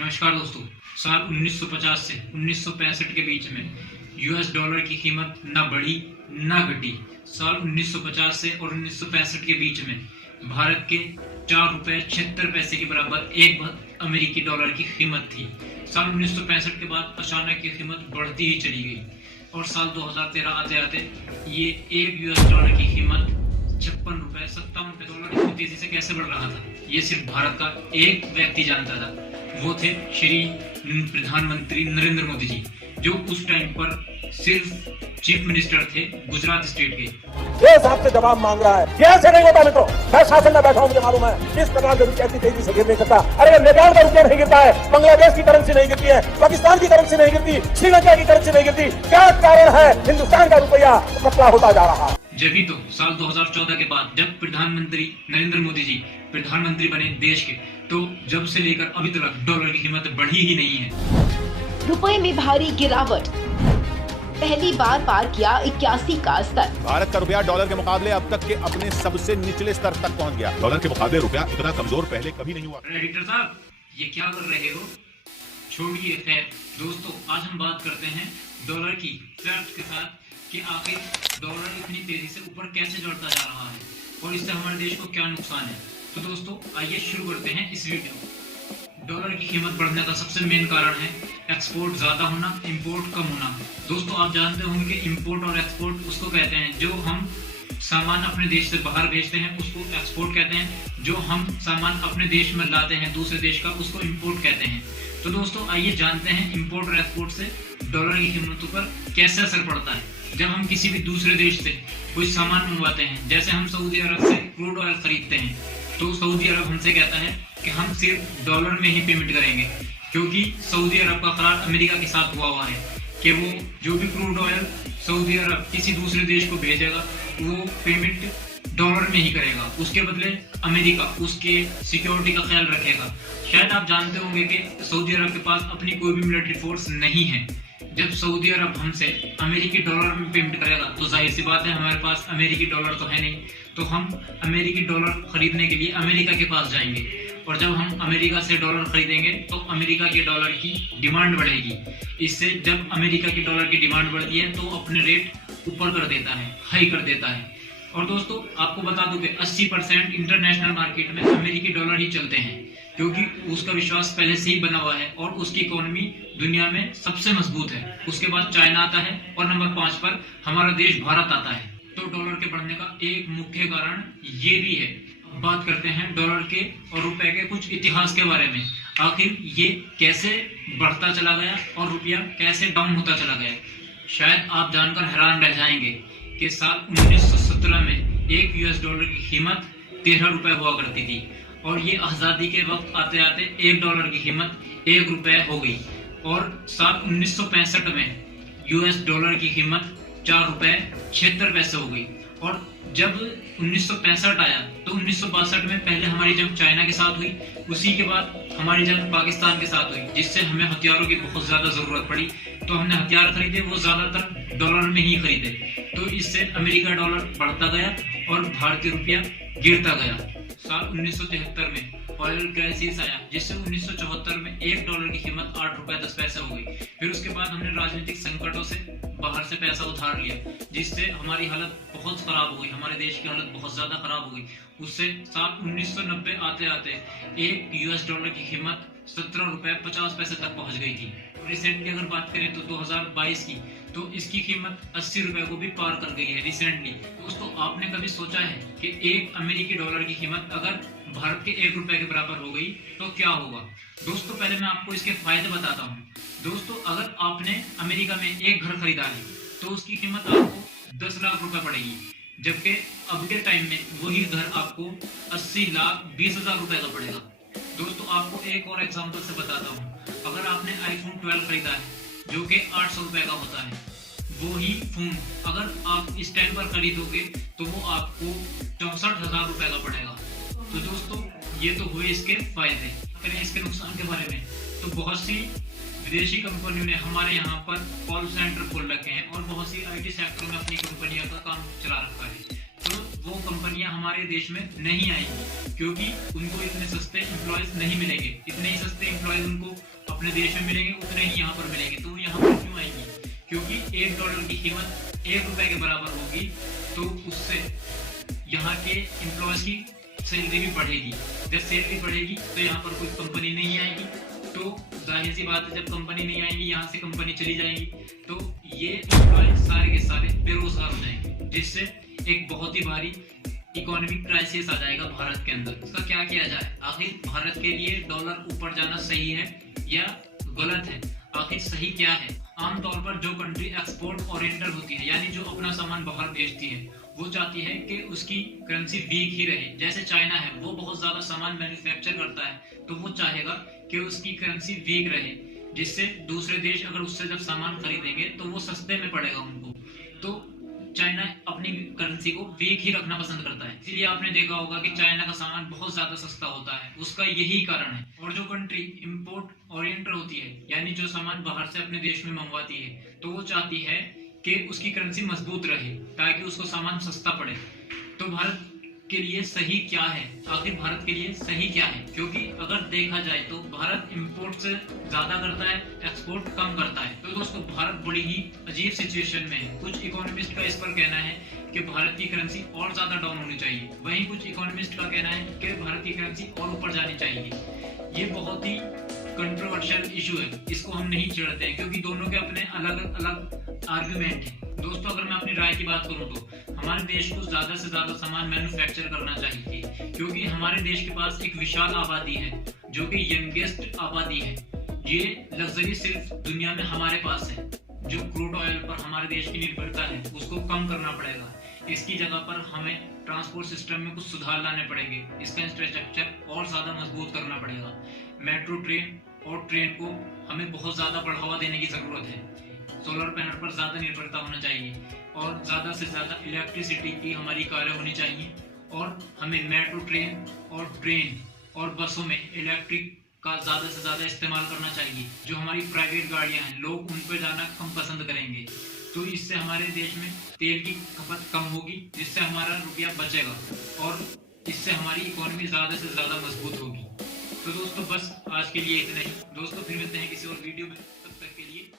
नमस्कार दोस्तों। साल 1950 से 1965 के बीच में यूएस डॉलर की कीमत ना बढ़ी ना घटी। साल 1950 से और 1965 के बीच में भारत के 4 रुपए 76 पैसे के बराबर एक अमेरिकी डॉलर की कीमत थी। साल 1965 के बाद अचानक ये कीमत बढ़ती ही चली गई और साल 2013 आते आते ये एक यूएस डॉलर की कीमत 56 रुपए 57 रुपए डॉलर इतनी तेजी से कैसे बढ़ रहा था, ये सिर्फ भारत का एक व्यक्ति जानता था। वो थे श्री प्रधानमंत्री नरेंद्र मोदी जी, जो उस टाइम पर सिर्फ चीफ मिनिस्टर थे गुजरात स्टेट के। देश आपसे जवाब मांग रहा है, ये ऐसे नहीं होता मित्रों। मैं शासन में बैठा हूं, मुझे मालूम है किस प्रकार का रुपया इतनी तेजी से गिर नहीं सकता। अरे नेपाल का रुपया नहीं गिरता है, बांग्लादेश की करेंसी नहीं गिरती है, पाकिस्तान की करेंसी नहीं गिरती, श्रीलंका की करेंसी नहीं गिरती। क्या कारण है? हिंदुस्तान का रुपया पतला होता जा रहा है। जब ही तो साल 2014 के बाद जब प्रधानमंत्री नरेंद्र मोदी जी प्रधानमंत्री बने देश के, तो जब से लेकर अभी तक डॉलर की कीमत बढ़ी ही नहीं है। रुपए में भारी गिरावट, पहली बार पार किया 81 का स्तर। भारत का रुपया डॉलर के मुकाबले अब तक के अपने सबसे निचले स्तर तक पहुंच गया। डॉलर के मुकाबले रुपया इतना कमजोर पहले कभी नहीं हुआ। एडिटर साहब, ये क्या कर रहे हो? छोड़िए, खैर दोस्तों, आज हम बात करते हैं डॉलर की फैक्ट के साथ कि आखिर डॉलर इतनी तेजी से ऊपर कैसे चढ़ता जा रहा है और इससे हमारे देश को क्या नुकसान है। तो दोस्तों आइए शुरू करते हैं इस वीडियो। डॉलर की कीमत बढ़ने का सबसे मेन कारण है एक्सपोर्ट ज्यादा होना, इंपोर्ट कम होना। दोस्तों आप जानते होंगे कि इंपोर्ट और एक्सपोर्ट उसको कहते हैं जो हम सामान अपने देश से बाहर भेजते हैं उसको एक्सपोर्ट कहते हैं, जो हम सामान अपने देश में लाते हैं दूसरे देश का उसको इंपोर्ट कहते हैं। तो दोस्तों आइए जानते हैं इंपोर्ट और एक्सपोर्ट से डॉलर की कीमतों पर कैसे असर पड़ता है। जब हम किसी भी दूसरे देश से कोई सामान मंगवाते हैं, जैसे हम सऊदी अरब से क्रूड ऑयल खरीदते हैं, तो सऊदी अरब हमसे कहता है कि हम सिर्फ डॉलर में ही पेमेंट करेंगे, क्योंकि सऊदी अरब का करार अमेरिका के साथ हुआ है कि वो जो भी क्रूड ऑयल सऊदी अरब किसी दूसरे देश को भेजेगा वो पेमेंट डॉलर में ही करेगा। उसके बदले अमेरिका उसके सिक्योरिटी का ख्याल रखेगा। शायद आप जानते होंगे कि सऊदी अरब के पास अपनी कोई भी मिलिट्री फोर्स नहीं है। जब सऊदी अरब हमसे अमेरिकी डॉलर में पेमेंट करेगा तो जाहिर सी बात है हमारे पास अमेरिकी डॉलर तो है नहीं, तो हम अमेरिकी डॉलर खरीदने के लिए अमेरिका के पास जाएंगे और जब हम अमेरिका से डॉलर खरीदेंगे तो अमेरिका के डॉलर की डिमांड बढ़ेगी। इससे जब अमेरिका की डॉलर की डिमांड बढ़ती है तो अपने रेट ऊपर कर देता है, हाई कर देता है। और दोस्तों आपको बता दूं कि 80% इंटरनेशनल मार्केट में अमेरिकी डॉलर ही चलते हैं, क्योंकि उसका विश्वास पहले से ही बना हुआ है और उसकी इकोनॉमी दुनिया में सबसे मजबूत है। उसके बाद चाइना आता है और नंबर 5 पर हमारा देश भारत आता है। तो डॉलर के बढ़ने का एक मुख्य कारण ये भी है। बात करते हैं डॉलर के और रुपए के कुछ इतिहास के बारे में। आखिर ये कैसे बढ़ता चला गया और रुपया कैसे डाउन होता चला गया। शायद आप जानकर हैरान रह जाएंगे कि साल 1917 में एक यूएस डॉलर की कीमत 13 रुपए हुआ करती थी और ये आजादी के वक्त आते आते एक डॉलर की कीमत 1 रुपए हो गई और साल 1965 में यूएस डॉलर की कीमत 4 रुपए 76 पैसे हो गई। और जब 1965 आया तो 1962 में पहले हमारी जंग चाइना के साथ हुई, उसी के बाद हमारी जंग पाकिस्तान के साथ हुई, जिससे हमें हथियारों की बहुत ज्यादा जरूरत पड़ी। तो हमने हथियार खरीदे, वो ज्यादातर डॉलर में ही खरीदे। तो इससे अमेरिका डॉलर बढ़ता गया और भारतीय रुपया गिरता गया। साल 1973 में ऑयल क्राइसिस आया, जिससे 1974 में एक डॉलर की कीमत 8 रुपए 10 पैसे हो गई। फिर उसके बाद हमने राजनीतिक संकटों से बाहर से पैसा उधार लिया, जिससे हमारी हालत बहुत खराब हो गई, हमारे देश की हालत बहुत ज्यादा खराब हो गई। उससे साल 1990 आते आते एक यूएस डॉलर की कीमत 17 रुपए 50 पैसे तक पहुंच गई थी। रिसेंटली अगर बात करें तो 2022 की, तो इसकी कीमत 80 रुपए को भी पार कर गई है रिसेंटली। दोस्तों आपने कभी सोचा है कि एक अमेरिकी डॉलर की कीमत अगर भारत के 1 रुपए के बराबर हो गई तो क्या होगा? दोस्तों पहले मैं आपको इसके फायदे बताता हूँ। दोस्तों अगर आपने अमेरिका में एक घर खरीदा है तो उसकी कीमत आपको 10 लाख रुपए पड़ेगी, जबकि अब के टाइम में वही घर आपको 80 लाख 20 हजार रुपए का पड़ेगा। दोस्तों आपको एक और एग्जांपल से बताता हूँ। अगर आपने आईफोन 12 खरीदा है जो कि 800 रुपए का होता है, वो ही फोन अगर आप इस टाइम पर खरीदोगे तो वो आपको 64,000 रुपए का पड़ेगा। तो दोस्तों ये तो हुए इसके फायदे। करें इसके नुकसान के बारे में, तो बहुत सी विदेशी कंपनियों ने हमारे यहाँ पर कॉल सेंटर खोल रखे हैं और बहुत सी आईटी सेक्टर में अपनी कंपनियों का काम चला रखा है। तो वो कंपनियां हमारे देश में नहीं आएंगी, क्योंकि उनको इतने सस्ते एम्प्लॉयज नहीं मिलेंगे। इतने ही सस्ते एम्प्लॉयज उनको अपने देश में मिलेंगे उतने ही यहाँ पर मिलेंगे। तो यहाँ पर क्यों आएंगी? क्योंकि $1 की कीमत ₹1 के बराबर होगी, तो उससे यहाँ के एम्प्लॉयज की सैलरी भी बढ़ेगी। जब सैलरी बढ़ेगी तो यहाँ पर कोई कंपनी नहीं आएगी, तो जाहिर सी बात है जब कंपनी नहीं आएगी, यहाँ से कंपनी चली जाएगी, तो ये एम्प्लॉय सारे के सारे बेरोजगार हो जाएंगे, जिससे एक बहुत ही भारी इकोनॉमिक क्राइसिस आ जाएगा भारत के अंदर। इसका क्या किया जाए? आखिर भारत के लिए डॉलर ऊपर जाना सही है या गलत है? आखिर सही क्या है? आमतौर पर जो कंट्री एक्सपोर्ट ओरिएंटेड होती है, यानी जो अपना सामान बाहर भेजती है, वो चाहती है कि उसकी करेंसी वीक ही रहे। जैसे चाइना है, वो बहुत ज्यादा सामान मैन्युफैक्चर करता है, तो वो चाहेगा कि उसकी करेंसी वीक रहे, जिससे दूसरे देश अगर उससे जब सामान खरीदेंगे तो वो सस्ते में पड़ेगा उनको। तो चाइना अपनी करेंसी को वीक ही रखना पसंद करता है। इसीलिए आपने देखा होगा कि चाइना का सामान बहुत ज्यादा सस्ता होता है, उसका यही कारण है। और जो कंट्री इंपोर्ट ओरिएंटेड होती है, यानी जो सामान बाहर से अपने देश में मंगवाती है, तो वो चाहती है कि उसकी करेंसी मजबूत रहे ताकि उसको सामान सस्ता पड़े। तो भारत के लिए सही क्या है? आखिर भारत के लिए सही क्या है? क्योंकि अगर देखा जाए तो भारत इंपोर्ट से ज्यादा करता है, एक्सपोर्ट कम करता है। तो दोस्तों भारत बड़ी ही अजीब सिचुएशन में है। कुछ इकोनॉमिस्ट का इस पर कहना है कि भारत की करेंसी और ज्यादा डाउन होनी चाहिए, वहीं कुछ इकोनॉमिस्ट का कहना है कि भारत की करेंसी और ऊपर जानी चाहिए। ये बहुत ही कंट्रोवर्शियल इशू है, इसको हम नहीं छेड़ते हैं क्योंकि दोनों के अपने अलग अलग आर्गुमेंट हैं। दोस्तों अगर मैं अपनी राय की बात करूं तो हमारे देश को ज्यादा से ज्यादा सामान मैन्युफैक्चर करना चाहिए, क्योंकि हमारे देश के पास एक विशाल आबादी है जो कि यंगेस्ट आबादी है। ये लग्जरी सिर्फ दुनिया में हमारे पास है। जो क्रूड ऑयल पर हमारे देश की निर्भरता है उसको कम करना पड़ेगा। इसकी जगह पर हमें ट्रांसपोर्ट सिस्टम में कुछ सुधार लाने पड़ेंगे। इसका इंफ्रास्ट्रक्चर और ज्यादा मजबूत करना पड़ेगा। मेट्रो ट्रेन और ट्रेन को हमें बहुत ज्यादा बढ़ावा देने की जरूरत है। सोलर पैनल पर ज्यादा निर्भरता होना चाहिए और ज्यादा से ज्यादा इलेक्ट्रिसिटी की हमारी कारें होनी चाहिए। और हमें मेट्रो ट्रेन और बसों में इलेक्ट्रिक का ज्यादा से ज्यादा इस्तेमाल करना चाहिए। जो हमारी प्राइवेट गाड़ियां हैं, लोग उन पर जाना कम पसंद करेंगे, तो इससे हमारे देश में तेल की खपत कम होगी, जिससे हमारा रुपया बचेगा और इससे हमारी इकोनॉमी ज्यादा से ज्यादा मजबूत होगी। तो दोस्तों बस आज के लिए इतना ही। दोस्तों फिर मिलते हैं किसी और वीडियो में, तब तक के लिए